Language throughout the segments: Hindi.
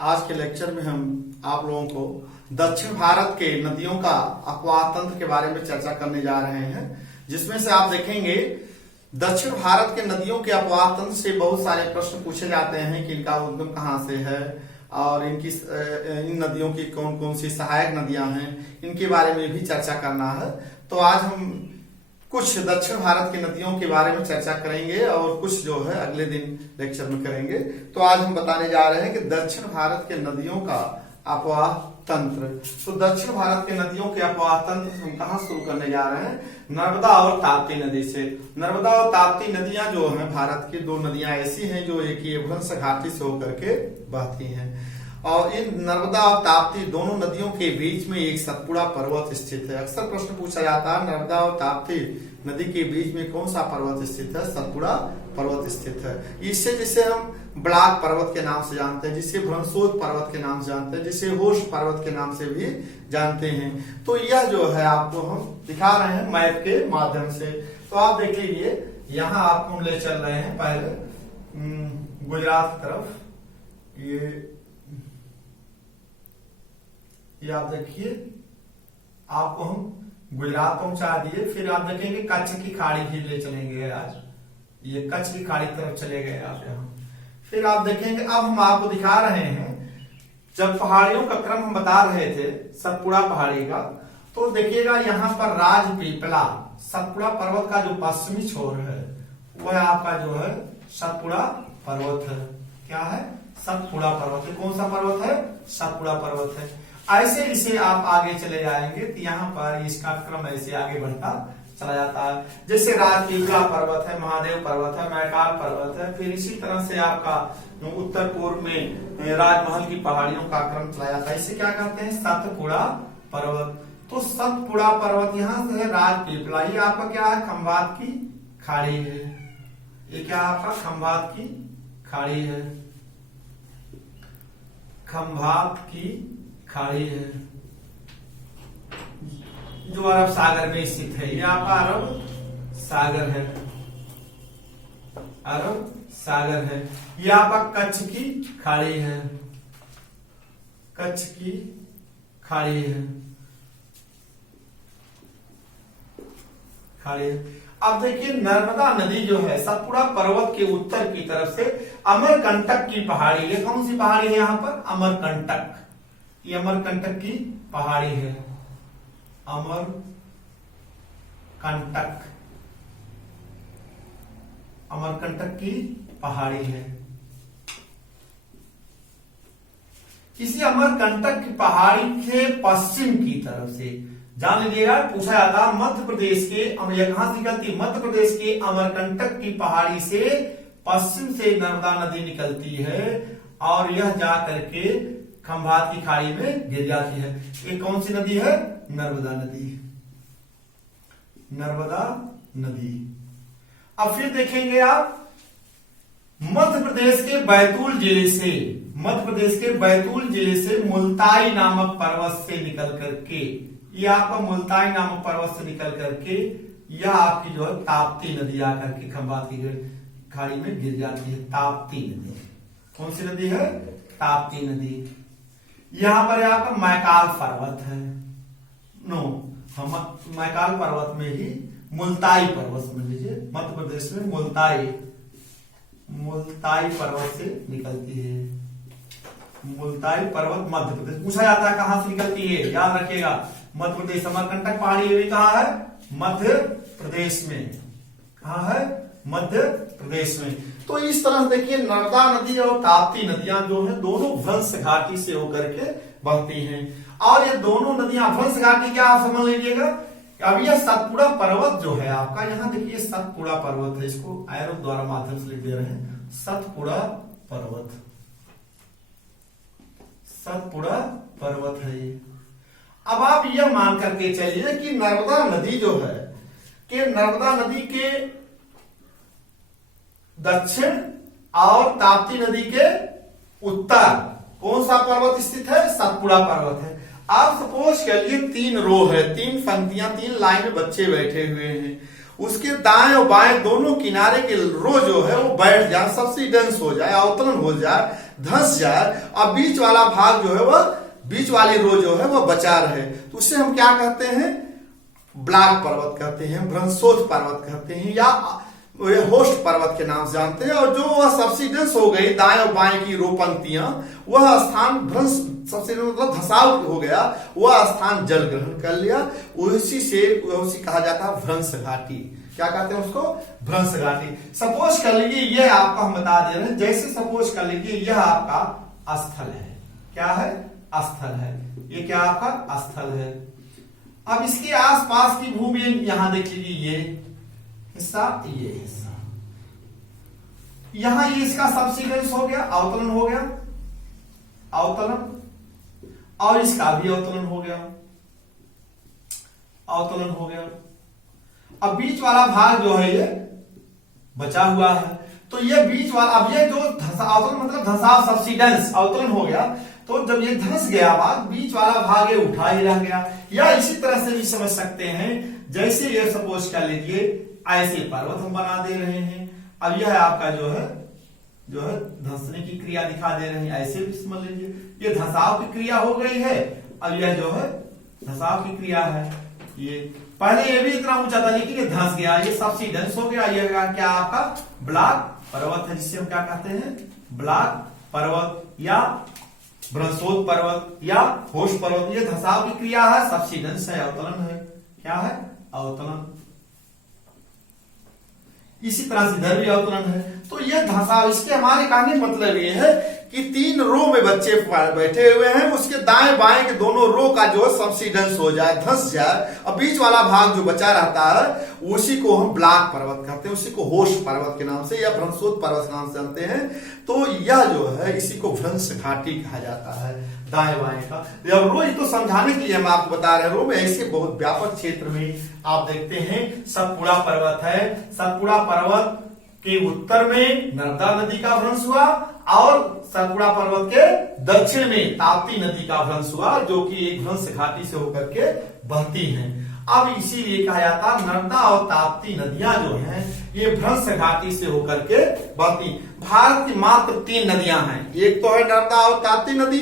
आज के लेक्चर में हम आप लोगों को दक्षिण भारत के नदियों का अपवाह तंत्र के बारे में चर्चा करने जा रहे हैं, जिसमें से आप देखेंगे दक्षिण भारत के नदियों के अपवाह तंत्र से बहुत सारे प्रश्न पूछे जाते हैं कि इनका उद्गम कहाँ से है और इन नदियों की कौन कौन सी सहायक नदियां हैं, इनके बारे में भी चर्चा करना है। तो आज हम कुछ दक्षिण भारत की नदियों के बारे में चर्चा करेंगे और कुछ जो है अगले दिन लेक्चर में करेंगे। तो आज हम बताने जा रहे हैं कि दक्षिण भारत के नदियों का अपवाह तंत्र। तो दक्षिण भारत के नदियों के अपवाह तंत्र हम कहाँ शुरू करने जा रहे हैं? नर्मदा और ताप्ती नदी से। नर्मदा और ताप्ती नदियां जो हैं भारत की दो नदियां ऐसी हैं जो एक ही भ्रंश घाटी से होकर के बहती हैं, और इन नर्मदा और ताप्ती दोनों नदियों के बीच में एक सतपुड़ा पर्वत स्थित है। अक्सर प्रश्न पूछा जाता है नर्मदा और ताप्ती नदी के बीच में कौन सा पर्वत स्थित है? सतपुड़ा पर्वत स्थित है। इससे जिसे हम ब्लाक पर्वत के नाम से जानते हैं, जिसे भ्रंशोद पर्वत के नाम से जानते हैं, जिसे होश पर्वत के नाम से भी जानते हैं। तो यह जो है आपको हम दिखा रहे हैं मैप के माध्यम से। तो आप देख लीजिए, यहाँ आपको हम ले चल रहे हैं पहले गुजरात की तरफ। ये आप देखिए, आपको हम गुजरात पहुंचा दिए। फिर आप देखेंगे कच्छ की खाड़ी भी ले चलेंगे। आज ये कच्छ की खाड़ी की तरफ चले गए आप यहाँ। फिर आप देखेंगे, अब हम आपको दिखा रहे हैं, जब पहाड़ियों का क्रम हम बता रहे थे सतपुड़ा पहाड़ी का, तो देखिएगा यहाँ पर राजपीपला सतपुड़ा पर्वत का जो पश्चिमी छोर है वह आपका जो है सतपुड़ा पर्वत है। क्या है? सतपुड़ा पर्वत है। कौन सा पर्वत है? सतपुड़ा पर्वत है। ऐसे इसे आप आगे चले जाएंगे तो यहाँ पर इसका क्रम ऐसे आगे बढ़ता चला जाता है। जैसे राजपीपला पर्वत है, महादेव पर्वत है, मैकाल पर्वत है। फिर इसी तरह से आपका उत्तर पूर्व में राजमहल की पहाड़ियों का क्रम चला जाता है। इसे क्या कहते हैं? सतपुड़ा पर्वत। तो सतपुड़ा पर्वत यहाँ से है राजपीपला। ये आपका क्या है? खंभात की खाड़ी है। ये क्या आपका? खंभात की खाड़ी है। खंभात की खाड़ी है जो अरब सागर में स्थित है। ये आपका अरब सागर है। अरब सागर है। ये आपका कच्छ की खाड़ी है। कच्छ की खाड़ी है। खाड़ी है। अब देखिए, नर्मदा नदी जो है सतपुड़ा पर्वत के उत्तर की तरफ से अमरकंटक की पहाड़ी है। कौन सी पहाड़ी है यहाँ पर? अमरकंटक। ये अमरकंटक की पहाड़ी है। अमरकंटक, अमरकंटक की पहाड़ी है। इसी अमरकंटक की पहाड़ी के पश्चिम की तरफ से जान लीजिएगा, पूछा जाता मध्य प्रदेश के, कहां से निकलती? मध्य प्रदेश के अमरकंटक की पहाड़ी से पश्चिम से नर्मदा नदी निकलती है और यह जा करके खंभात की खाड़ी में गिर जाती है। ये कौन सी नदी है? नर्मदा नदी। नर्मदा नदी। अब फिर देखेंगे आप, मध्य प्रदेश के बैतूल जिले से, मध्य प्रदेश के बैतूल जिले से मुल्ताई नामक पर्वत से निकल करके, ये आपका मुल्ताई नामक पर्वत से निकल करके यह आपकी जो है ताप्ती नदी आकर के खंभात की खाड़ी में गिर जाती है। ताप्ती नदी। कौन सी नदी है? ताप्ती नदी। यहाँ पर आपका मैकाल पर्वत है। नो, हम मैकाल पर्वत में ही मुल्ताई पर्वत समझ लीजिए, मध्य प्रदेश में मुल्ताई, मुल्ताई पर्वत से निकलती है। मुल्ताई पर्वत मध्य प्रदेश। पूछा जाता है कहां से निकलती है? याद रखिएगा, मध्य प्रदेश। अमरकंटक पहाड़ी ये भी कहाँ है? मध्य प्रदेश में। कहाँ है? मध्य प्रदेश में। तो इस तरह देखिए, नर्मदा नदी और ताप्ती नदियां जो है दोनों भ्रंश घाटी से होकर के बहती हैं। और ये दोनों नदियां भ्रंश घाटी, क्या आप समझ लीजिएगा, अब यह सतपुड़ा पर्वत जो है आपका, यहाँ देखिए सतपुड़ा पर्वत है, इसको एरो द्वारा माध्यम से लिख दे रहे हैं, सतपुड़ा पर्वत। सतपुड़ा पर्वत है ये। अब आप यह मान करके चलिए कि नर्मदा नदी जो है, कि नर्मदा नदी के दक्षिण और ताप्ती नदी के उत्तर कौन सा पर्वत स्थित है? सतपुड़ा पर्वत है। आप सपोज करिए 3 रो है, 3 पंक्तियां, 3 लाइन में बच्चे बैठे हुए हैं। उसके दाएं और बाएं दोनों किनारे के रो जो है वो बैठ जाए, सब्सिडेंस हो जाए, अवतरण हो जाए, धंस जाए, और बीच वाला भाग जो है वह, बीच वाली रो जो है वह बचा रहे, तो उसे हम क्या कहते हैं? ब्लैक पर्वत कहते हैं, भ्रंशोथ पर्वत कहते हैं, या होस्ट पर्वत के नाम से जानते हैं। और जो वह सब्सिडेंस हो गई, दाएं और बाएं की रो पंक्तियां, वह स्थान भ्रंश, सब्सिडेंस मतलब धसाव हो गया, वह स्थान जल ग्रहण कर लिया, उसी कहा जाता है भ्रंश घाटी। क्या कहते हैं उसको? भ्रंश घाटी। सपोज कर लीजिए यह आपका, हम बता दे रहे हैं, जैसे सपोज कर लीजिए यह आपका स्थल है। क्या है? स्थल है। ये क्या आपका स्थल है। अब इसके आसपास की भूमि यहां देख लीजिए, ये हिस्सा, ये हिस्सा, यहां ये इसका सब्सिडेंस हो गया, अवतरण हो गया, अवतरण, और इसका भी अवतरण हो गया, अवतरण हो गया। अब बीच वाला भाग जो है ये बचा हुआ है, तो ये बीच वाला, अब ये जो अवतरण मतलब धसाव, सब्सिडेंस, अवतरण हो गया, तो जब ये धंस गया भाग, बीच वाला भाग ये उठा ही रह गया। या इसी तरह से भी समझ सकते हैं, जैसे ये सपोज कर लीजिए ऐसे पर्वत हम बना दे रहे हैं, अब यह आपका जो है धंसने की क्रिया दिखा दे रहे हैं, ऐसे भी समझ लीजिए, ये धसाव की क्रिया हो गई है, अब यह जो है धसाव की क्रिया है। ये पहले ये भी इतना ऊंचा था, लेकिन ये धंस गया, ये सब्सिडेंस हो गया, ये क्या आपका ब्लैक पर्वत है, जिससे हम क्या कहते हैं? ब्लैक पर्वत या भ्रंशोथ पर्वत या होस्ट पर्वत। ये धसाव की क्रिया है, सब्सिडेंस है, अवतरण है। क्या है? अवतरण। इसी तरह से इधर भी अवतरण है। तो ये धसाव, इसके हमारे कहने का मतलब ये है कि 3 रो में बच्चे बैठे हुए हैं, उसके दाएं बाएं के दोनों रो का जो सब्सिडेंस हो जाए, धंस जाए, और बीच वाला भाग जो बचा रहता है उसी को हम ब्लैक पर्वत कहते हैं, उसी को होस्ट पर्वत के नाम से या भ्रंशोथ पर्वत के नाम से जानते हैं। तो यह जो है इसी को भ्रंश घाटी कहा जाता है, दाएं बाएं का। रो तो समझाने के लिए हम आपको बता रहे हैं, रो में ऐसे बहुत व्यापक क्षेत्र में आप देखते हैं सतपुड़ा पर्वत है। सतपुड़ा पर्वत के उत्तर में नर्मदा नदी का भ्रंश हुआ, और सतपुड़ा पर्वत के दक्षिण में ताप्ती नदी का भ्रंश हुआ, जो कि एक भ्रंश घाटी से होकर के बहती हैं। अब इसीलिए कहा जाता है नर्मदा और ताप्ती नदियां जो हैं ये भ्रंश घाटी से होकर के बहती। भारत की मात्र 3 नदियां हैं, एक तो है नर्मदा और ताप्ती नदी,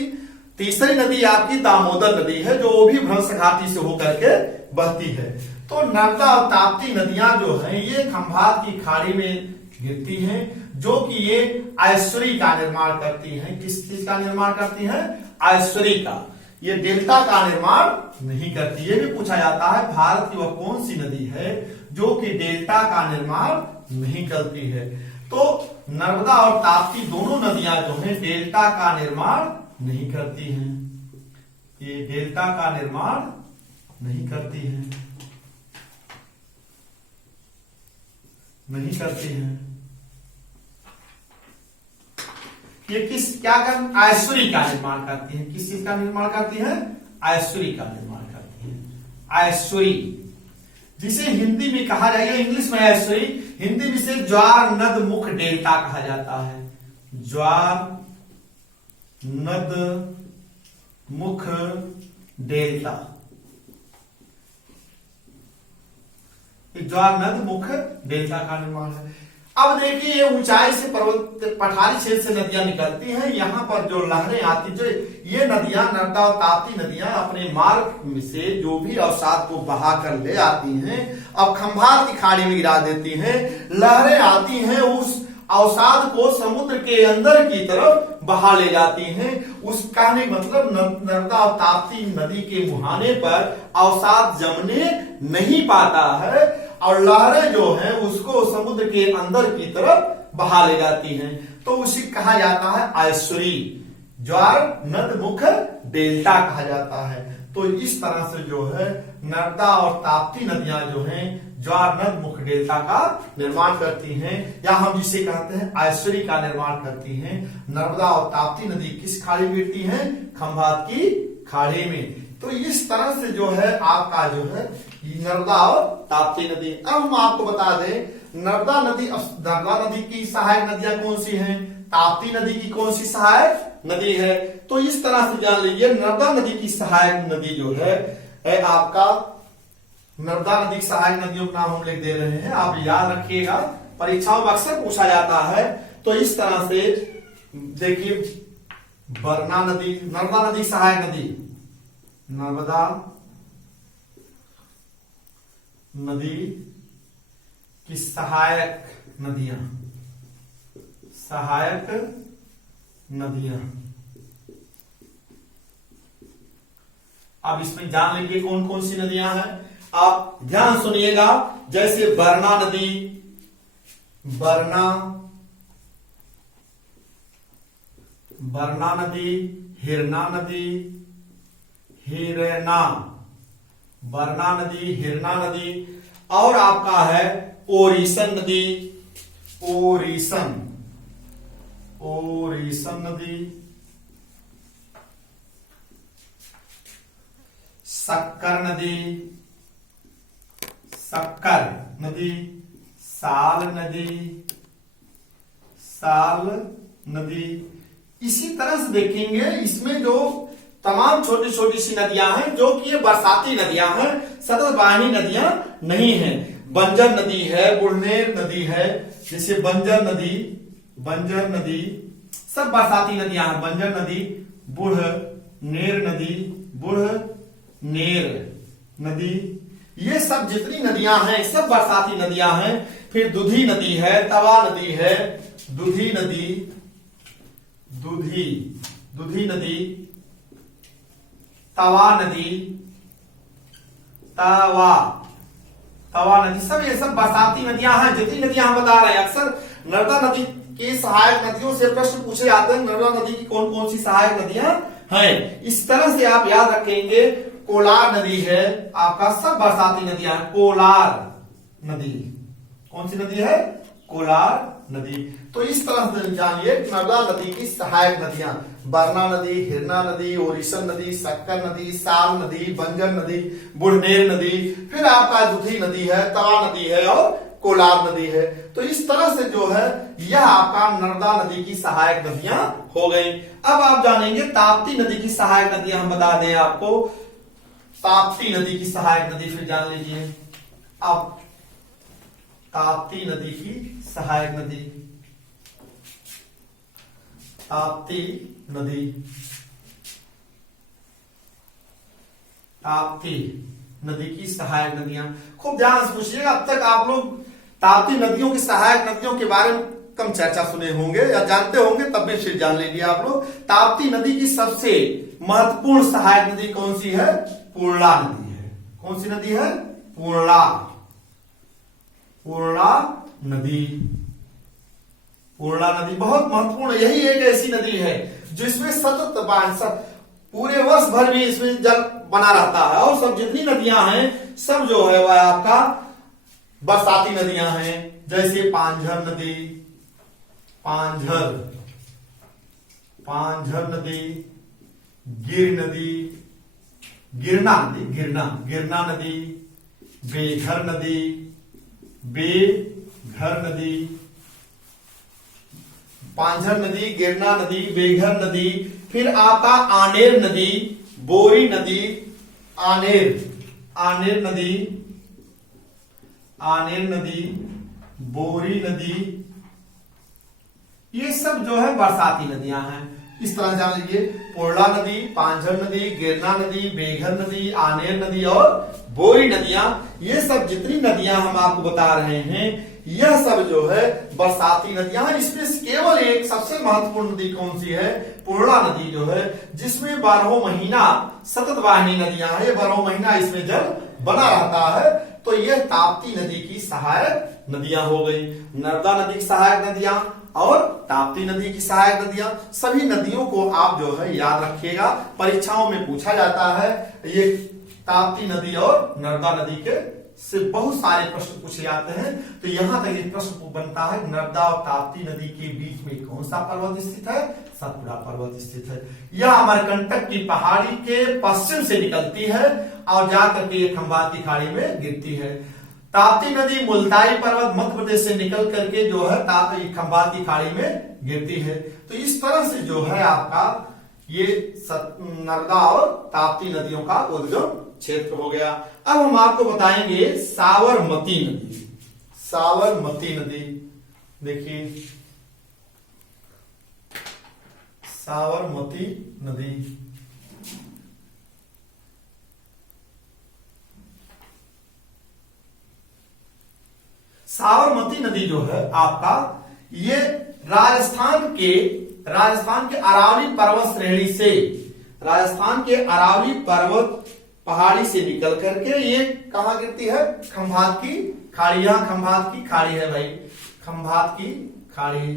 तीसरी नदी आपकी दामोदर नदी है, जो भी भ्रंश घाटी से होकर के बहती है। तो नर्मदा और ताप्ती नदियां जो हैं ये खंभात की खाड़ी में गिरती हैं, जो कि ये आयस्वरी का निर्माण करती हैं। किस चीज का निर्माण करती हैं? आयस्वरी का। ये डेल्टा का निर्माण नहीं करती। ये भी पूछा जाता है भारत की वह कौन सी नदी है जो कि डेल्टा का निर्माण नहीं करती है। तो नर्मदा और ताप्ती दोनों नदियां जो हैं डेल्टा का निर्माण नहीं करती हैं, ये डेल्टा का निर्माण नहीं करती हैं, नहीं करती हैं। ये क्या कर आयस्वरी का निर्माण करती हैं। किस चीज का निर्माण करती हैं? आयस्वरी का निर्माण करती हैं। आयस्वरी, जिसे हिंदी में कहा जाएगा, इंग्लिश में आयस्वरी, हिंदी में से ज्वार नद मुख डेल्टा कहा जाता है। ज्वार नद मुख डेल्टा, ज्वार नद मुख डेल्टा का निर्माण है। अब देखिए ये ऊंचाई से पर्वत पठारी क्षेत्र से नदियां निकलती हैं, यहाँ पर जो लहरें आती, जो ये नदियां नर्मदा और ताप्ती नदियां अपने मार्ग से जो भी अवसाद को बहा कर ले आती हैं, अब खंभात की खाड़ी में गिरा देती हैं। लहरें आती हैं, उस अवसाद को समुद्र के अंदर की तरफ बहा ले जाती हैं। उस कहने मतलब नर्मदा और ताप्ती नदी के मुहाने पर अवसाद जमने नहीं पाता है, और लहरें जो हैं उसको समुद्र के अंदर की तरफ बहा ले जाती हैं। तो उसे कहा जाता है आयस्वरी, ज्वार नद मुख डेल्टा कहा जाता है। तो इस तरह से जो है नर्मदा और ताप्ती नदियां जो हैं ज्वार नद मुख डेल्टा का निर्माण करती हैं, या हम जिसे कहते हैं आयस्वरी का निर्माण करती हैं। नर्मदा और ताप्ती नदी किस खाड़ी में गिरती हैं? खंभात की खाड़ी में। तो इस तरह से जो है आपका जो है नर्मदा और ताप्ती नदी। अब हम आपको बता दें नर्मदा नदी की सहायक नदियां कौन सी हैं, ताप्ती नदी की कौन सी सहायक नदी है। तो इस तरह से जान लीजिए नर्मदा नदी की सहायक नदी जो है आपका नर्मदा नदी की सहायक नदियों का नाम हम लिख दे रहे हैं, आप याद रखिएगा, परीक्षाओं में अक्सर पूछा जाता है। तो इस तरह से देखिए, बरना नदी, नर्मदा नदी सहायक नदी, नर्मदा नदी की सहायक नदियां, सहायक नदियां। अब इसमें जान लीजिए कौन कौन सी नदियां हैं, आप ध्यान सुनिएगा। जैसे बरना नदी, बरना नदी, हिरना नदी, हिरना, बरना नदी, हिरना नदी, और आपका है ओरिसन नदी, ओरिसन नदी, शक्कर नदी, शक्कर नदी, साल नदी, साल नदी। इसी तरह से देखेंगे इसमें जो तमाम छोटी छोटी सी नदियां हैं, जो कि ये बरसाती नदियां हैं, सतत वाहिनी नदियां नहीं हैं। बंजर नदी है, बुढ़नेर नदी है, जैसे बंजर नदी, सब बरसाती नदियां हैं। बंजर नदी, बुढ़नेर नदी, बुढ़नेर नदी, ये सब जितनी नदियां हैं सब बरसाती नदियां हैं। फिर दुधी नदी है, तवा नदी है, दुधी नदी, दुधी नदी, तवा नदी, तवा नदी, सब ये सब बरसाती नदियां हैं। जितनी नदियां हम बता रहे हैं, अक्सर नर्मदा नदी की सहायक नदियों से प्रश्न पूछे जाते हैं, नर्मदा नदी की कौन कौन सी सहायक नदियां हैं। इस तरह से आप याद रखेंगे। कोलार नदी है आपका, सब बरसाती नदियां हैं। कोलार नदी, कौन सी नदी है? कोलार नदी। तो इस तरह से जानिए नर्मदा नदी की सहायक नदियां, बरना नदी, हिरना नदी, ओरिसन नदी, शक्कर नदी, साल नदी, बंजर नदी, बुढ़नेर नदी, फिर आपका दुधी नदी है, तवा नदी है और कोलार नदी है। तो इस तरह से जो है यह आपका नर्मदा नदी की सहायक नदियां हो गई। अब आप जानेंगे ताप्ती नदी की सहायक नदियां, हम बता दें आपको। ताप्ती नदी की सहायक नदी फिर जान लीजिए। अब ताप्ती नदी की सहायक नदी, ताप्ती नदी, ताप्ती नदी की सहायक नदियां खूब ध्यान से पूछिएगा। अब तक आप लोग ताप्ती नदियों की सहायक नदियों के बारे में कम चर्चा सुने होंगे या जानते होंगे, तब भी फिर जान लीजिए आप लोग। ताप्ती नदी की सबसे महत्वपूर्ण सहायक नदी कौन सी है? पूर्णा नदी है। कौन सी नदी है? पूर्णा नदी। पूर्णा नदी बहुत महत्वपूर्ण, यही एक ऐसी नदी है जिसमें सतत पूरे वर्ष भर भी इसमें जल बना रहता है। और सब जितनी नदियां हैं सब जो है वह आपका बरसाती नदियां हैं। जैसे पांझर नदी, पांझर नदी, गिर नदी, गिरना नदी, बेघर नदी, पांझर नदी, गिरना नदी, बेघर नदी, फिर आपका आनेर नदी, बोरी नदी, आनेर नदी, बोरी नदी, ये सब जो है बरसाती नदियां हैं। इस तरह जान लीजिए, पूर्णा नदी, पांझर नदी, गिरना नदी, बेघर नदी, आनेर नदी और बोरी नदियां, ये सब जितनी नदियां हम आपको बता रहे हैं यह सब जो है बरसाती नदियां हैं। इसमें केवल एक सबसे महत्वपूर्ण नदी कौन सी है? पूर्णा नदी जो है, जिसमें 12 महीना सतत वाहिनी नदियां हैं। 12 महीना इसमें जल बना रहता है। तो यह ताप्ती नदी की सहायक नदियां हो गई। नर्मदा नदी की सहायक नदियां और ताप्ती नदी की सहायक नदियां, सभी नदियों को आप जो है याद रखिएगा, परीक्षाओं में पूछा जाता है। ये ताप्ती नदी और नर्मदा नदी के से बहुत सारे प्रश्न पूछे जाते हैं। तो यहां तक एक प्रश्न बनता है, नर्मदा और ताप्ती नदी के बीच में कौन सा पर्वत स्थित है? सतपुड़ा पर्वत स्थित है। यह अमरकंटक की पहाड़ी के पश्चिम से निकलती है और जाकर के ये खंबात की खाड़ी में गिरती है। ताप्ती नदी मुल्ताई पर्वत मध्य प्रदेश से निकल करके जो है खंबात की खाड़ी में गिरती है। तो इस तरह से जो है आपका ये नर्मदा और ताप्ती नदियों का उद्गम क्षेत्र हो गया। अब हम आपको बताएंगे साबरमती नदी। साबरमती नदी देखिए, साबरमती नदी साबरमती नदी जो है आपका, ये राजस्थान के अरावली पर्वत श्रेणी से, राजस्थान के अरावली पर्वत पहाड़ी से निकल करके ये कहां गिरती है? खंभात की खाड़ी। यहां खंभात की खाड़ी है भाई, खंभात की खाड़ी,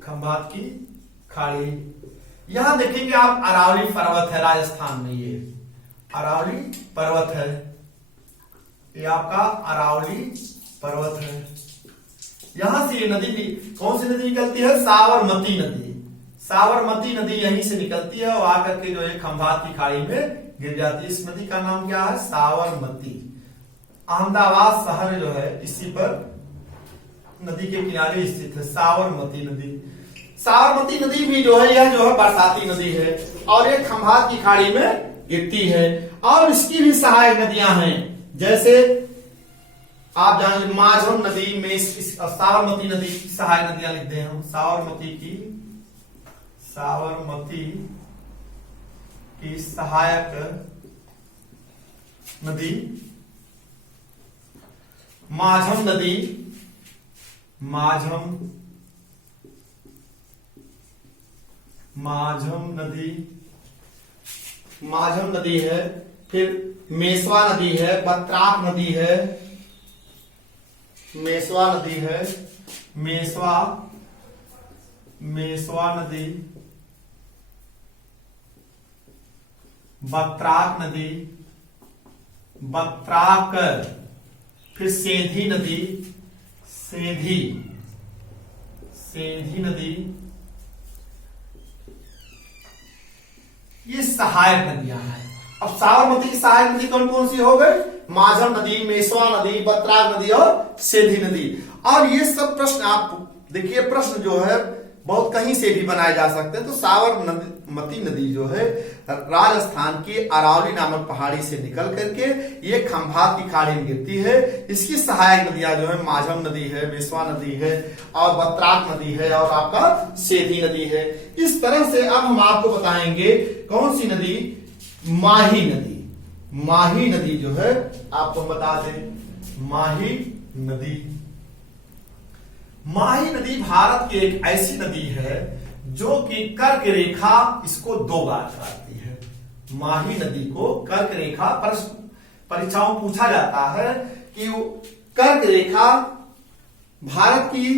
खंभात की खाड़ी। यहां देखेंगे आप अरावली पर्वत है राजस्थान में, ये अरावली पर्वत है, ये आपका अरावली पर्वत है। यहां से ये नदी, कौन सी नदी निकलती है? साबरमती नदी। साबरमती नदी यहीं से निकलती है और आकर के जो है खंभात की खाड़ी में गिर जाती है। इस नदी का नाम क्या है? साबरमती। अहमदाबाद शहर जो है इसी पर नदी के किनारे स्थित है, साबरमती नदी। साबरमती नदी भी जो है, यह जो है बरसाती नदी है और ये खंभात की खाड़ी में गिरती है। और इसकी भी सहायक नदियां हैं, जैसे आप जान माझम नदी में साबरमती नदी की सहायक नदियां लिखते हैं हम। साबरमती की सहायक नदी माझम नदी, माझम नदी है। फिर मेसवा नदी है, बत्राक नदी है, मेसवा नदी है, मेसवा नदी, बत्राक नदी, बत्राक, फिर सेंधी नदी, सेंधी नदी, ये सहायक नदियां हैं। अब साबरमती की सहायक नदी कौन कौन सी हो गई? माझम नदी, मेसवा नदी, बत्राक नदी और सेंधी नदी। और ये सब प्रश्न आप देखिए, प्रश्न जो है बहुत कहीं से भी बनाए जा सकते हैं। तो साबरमती नदी जो है राजस्थान की अरावली नामक पहाड़ी से निकल करके ये खंभात की खाड़ी में गिरती है। इसकी सहायक नदियां जो है माझम नदी है, मेसवा नदी है और बत्राक नदी है और आपका सेंधी नदी है। इस तरह से अब हम आपको बताएंगे कौन सी नदी? माही नदी। माही नदी जो है आपको बता दें, माही नदी। माही नदी भारत की एक ऐसी नदी है जो कि कर्क रेखा इसको 2 बार काटती है। माही नदी को कर्क रेखा, परीक्षाओं पूछा जाता है कि कर्क रेखा भारत की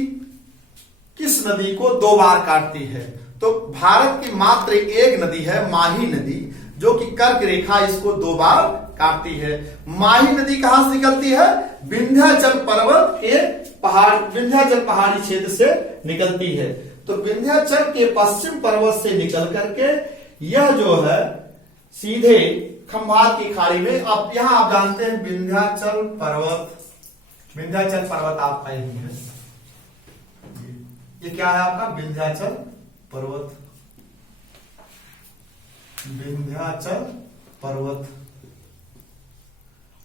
किस नदी को 2 बार काटती है? तो भारत की मात्र एक नदी है माही नदी, जो कि कर्क रेखा इसको 2 बार काटती है। माही नदी कहां से निकलती है? विंध्याचल पर्वत के विंध्याचल पहाड़ी क्षेत्र से निकलती है। तो विंध्याचल के पश्चिम पर्वत से निकल करके यह जो है सीधे खंभात की खाड़ी में, अब यहां आप जानते हैं विंध्याचल पर्वत आपका यही है। ये क्या है आपका? विंध्याचल पर्वत, विंध्याचल पर्वत।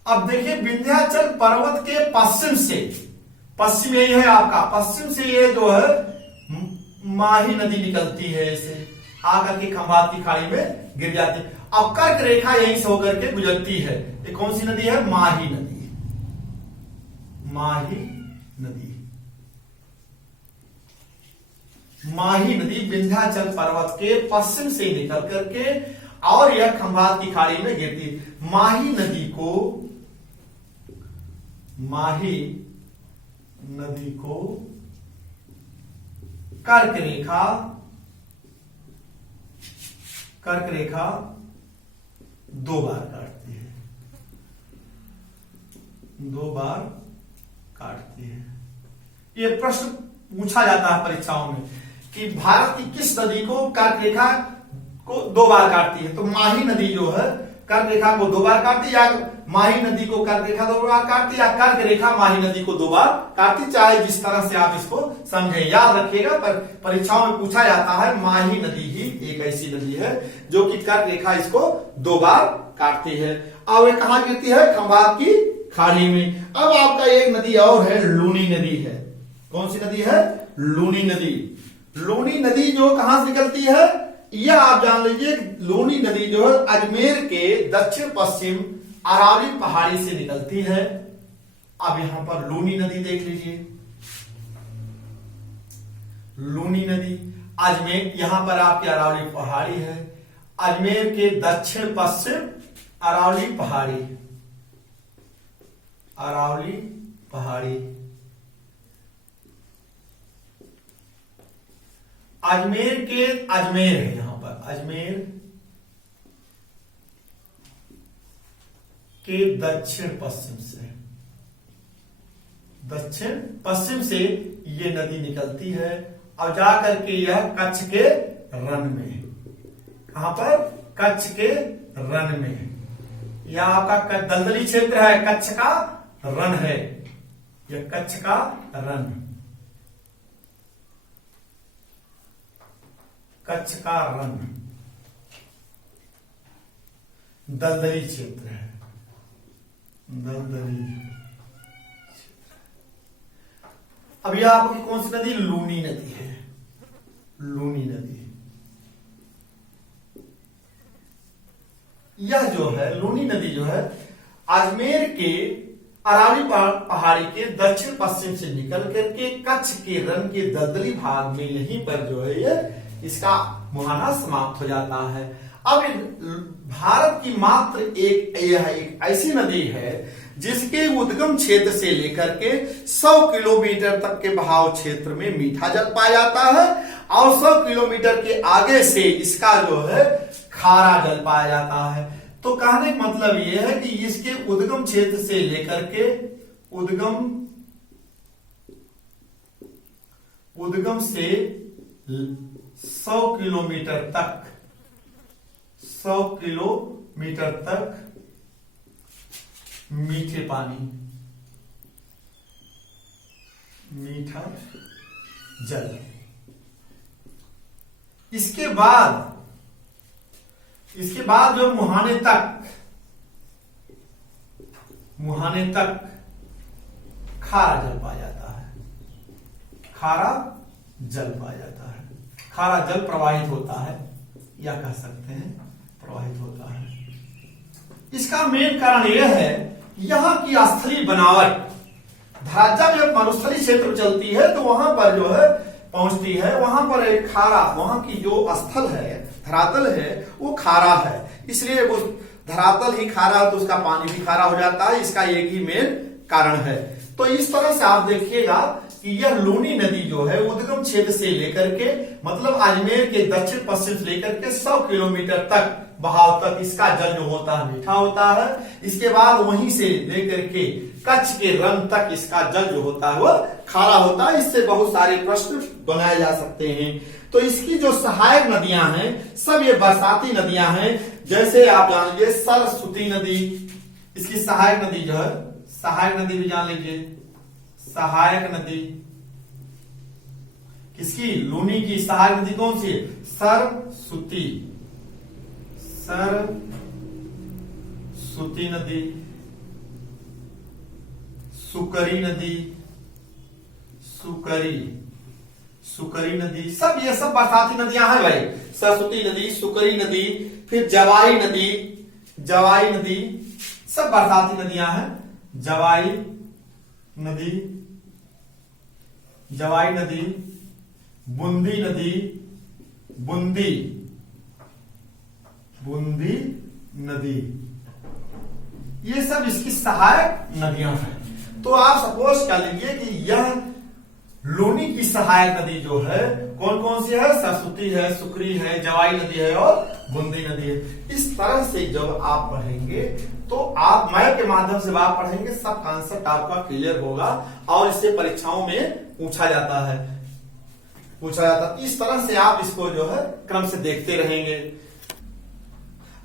अब देखिए विंध्याचल पर्वत के पश्चिम यही है आपका, पश्चिम से ये जो है माही नदी निकलती है, इसे आकर के खंभात की खाड़ी में गिर जाती है। अब कर्क रेखा यहीं से होकर के गुजरती है। ये कौन सी नदी है? माही नदी। माही नदी, माही नदी विंध्याचल पर्वत के पश्चिम से निकल करके और यह खंभात की खाड़ी में गिरती है। माही नदी को कर्क रेखा 2 बार काटती है, 2 बार काटती है। ये प्रश्न पूछा जाता है परीक्षाओं में कि भारत की किस नदी को कर्क रेखा को 2 बार काटती है? तो माही नदी जो है कर्क रेखा को 2 बार काटती है, या माही नदी को कर्क रेखा 2 बार काटती है, या कर्क रेखा माही नदी को 2 बार काटती, चाहे जिस तरह से आप इसको समझें। याद रखिएगा, पर परीक्षाओं में पूछा जाता है माही नदी ही एक एक ऐसी नदी है जो कि कर्क रेखा इसको 2 बार काटती है और ये कहां गिरती है? खंभात की खाड़ी में। अब आपका एक नदी और है, लूनी नदी है। कौन सी नदी है? लूनी नदी। लूनी नदी जो कहां से निकलती है, यह आप जान लीजिए, लूनी नदी जो है अजमेर के दक्षिण पश्चिम अरावली पहाड़ी से निकलती है। अब यहां पर लूनी नदी देख लीजिए, लूनी नदी अजमेर, यहां पर आपकी अरावली पहाड़ी है, अजमेर के दक्षिण पश्चिम अरावली पहाड़ी, अरावली पहाड़ी, अजमेर के, अजमेर है यहां पर, अजमेर के दक्षिण पश्चिम से, दक्षिण पश्चिम से ये नदी निकलती है और जाकर के यह कच्छ के रन में, कहां पर? कच्छ के रन में। यह आपका दलदली क्षेत्र है, कच्छ का रन है, यह कच्छ का रन, कच्छ का रन दलदली क्षेत्र है, दलदली क्षेत्र। अब यह आपकी कौन सी नदी? लूनी नदी है, लूनी नदी। यह जो है लूनी नदी जो है अजमेर के अरावली पहाड़ी के दक्षिण पश्चिम से निकल करके कच्छ के रन के दलदली भाग में यहीं पर जो है ये इसका मुहाना समाप्त हो जाता है। अब भारत की मात्र यह एक ऐसी नदी है जिसके उद्गम क्षेत्र से लेकर के 100 किलोमीटर तक के बहाव क्षेत्र में मीठा जल पाया जाता है और 100 किलोमीटर के आगे से इसका जो है खारा जल पाया जाता है। तो कहने का मतलब यह है कि इसके उद्गम क्षेत्र से लेकर के उद्गम से 100 किलोमीटर तक, 100 किलोमीटर तक मीठे पानी, मीठा जल। इसके बाद जो मुहाने तक खारा जल पाया जाता है, खारा जल पाया जाता है, खारा जल प्रवाहित होता है या कह सकते हैं प्रवाहित होता है। इसका मेन कारण यह है यहां की स्थलीय बनावट, जब मरुस्थलीय क्षेत्र चलती है तो वहां पर जो है पहुंचती है, वहां पर एक खारा, वहां की जो स्थल है, धरातल है, वो खारा है, इसलिए वो धरातल ही खारा है तो उसका पानी भी खारा हो जाता है। इसका एक ही मेन कारण है। तो इस तरह से आप देखिएगा कि यह लूनी नदी जो है उद्गम क्षेत्र से लेकर के, मतलब अजमेर के दक्षिण पश्चिम से लेकर के 100 किलोमीटर तक बहाव तक इसका जल जो होता है मीठा होता है। इसके बाद वहीं से लेकर के कच्छ के रन तक इसका जल जो होता है वह खारा होता है। इससे बहुत सारे प्रश्न बनाए जा सकते हैं। तो इसकी जो सहायक नदियां हैं सब ये बरसाती नदियां हैं। जैसे आप जान लीजिए सरस्वती नदी, इसकी सहायक नदी जो है, सहायक नदी भी जान लीजिए, सहायक नदी किसकी? लूनी की सहायक नदी कौन सी है? सरस्वती, सरस्वती नदी, सुकरी नदी, सुकरी नदी, सब ये सब बरसाती नदियां हैं भाई। सरस्वती नदी, सुकरी नदी, फिर जवाई नदी, सब बरसाती नदियां हैं। जवाई नदी, बूंदी नदी, ये सब इसकी सहायक नदियां हैं। तो आप सपोज कर लीजिए कि यह लूनी की सहायक नदी जो है कौन कौन सी है? सरस्वती है, सुकरी है, जवाई नदी है और बूंदी नदी है। इस तरह से जब आप पढ़ेंगे तो आप मैप के माध्यम से आप पढ़ेंगे, सब कॉन्सेप्ट आपका क्लियर होगा और इससे परीक्षाओं में पूछा जाता है। इस तरह से आप इसको जो है क्रम से देखते रहेंगे।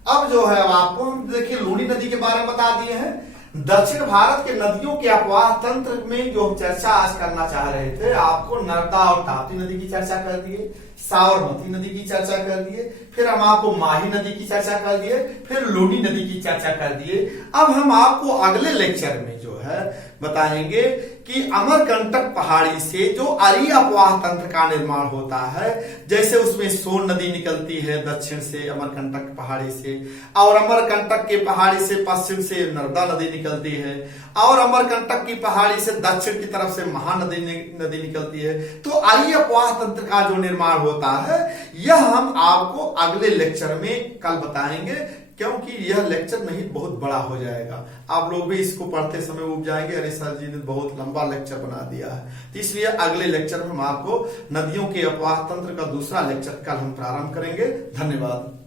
अब जो है आपको हम देखिए लूनी नदी के बारे में बता दिए हैं। दक्षिण भारत के नदियों के अपवाह तंत्र में जो चर्चा आज करना चाह रहे थे, आपको नर्मदा और ताप्ती नदी की चर्चा कर दिए। साबरमती नदी की चर्चा कर दिए, फिर हम आपको माही नदी की चर्चा कर दिए, फिर लूनी नदी की चर्चा कर दिए। अब हम आपको अगले लेक्चर में जो है बताएंगे कि अमरकंटक पहाड़ी से जो अरी अपवाह तंत्र का निर्माण होता है, जैसे उसमें सोन नदी निकलती है दक्षिण से अमरकंटक पहाड़ी से, और अमरकंटक के पहाड़ी से पश्चिम से नर्मदा नदी निकलती है, और अमरकंटक की पहाड़ी से दक्षिण की तरफ से महानदी नदी निकलती है। तो अरी अपवाह तंत्र का जो निर्माण होता है यह हम आपको अगले लेक्चर में कल बताएंगे, क्योंकि यह लेक्चर नहीं बहुत बड़ा हो जाएगा। आप लोग भी इसको पढ़ते समय उब जाएंगे, अरे सर जी ने बहुत लंबा लेक्चर बना दिया है। तो इसलिए अगले लेक्चर में हम आपको नदियों के अपवाह तंत्र का दूसरा लेक्चर कल हम प्रारंभ करेंगे। धन्यवाद।